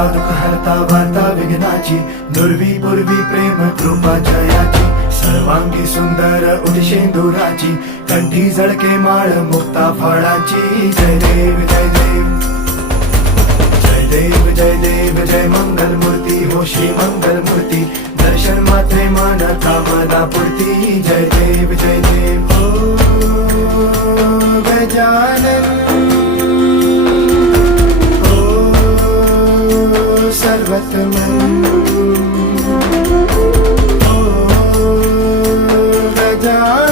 हरता दुःख हरता वार्ता विघ्नाची, दुर्वी पूर्वी प्रेम कृपा जयाची, सर्वांगी सुंदर उदिशेंदुराची, कंठी झळके माळ मुक्ता फळाची. जय देव जय देव जय देव जय देव जय मंगल मूर्ती हो श्री मंगल मूर्ती, दर्शन मात्रे मन कामना पूर्ती. जय देव जय देव हो गजानन हो सर्वतमन हो गजानन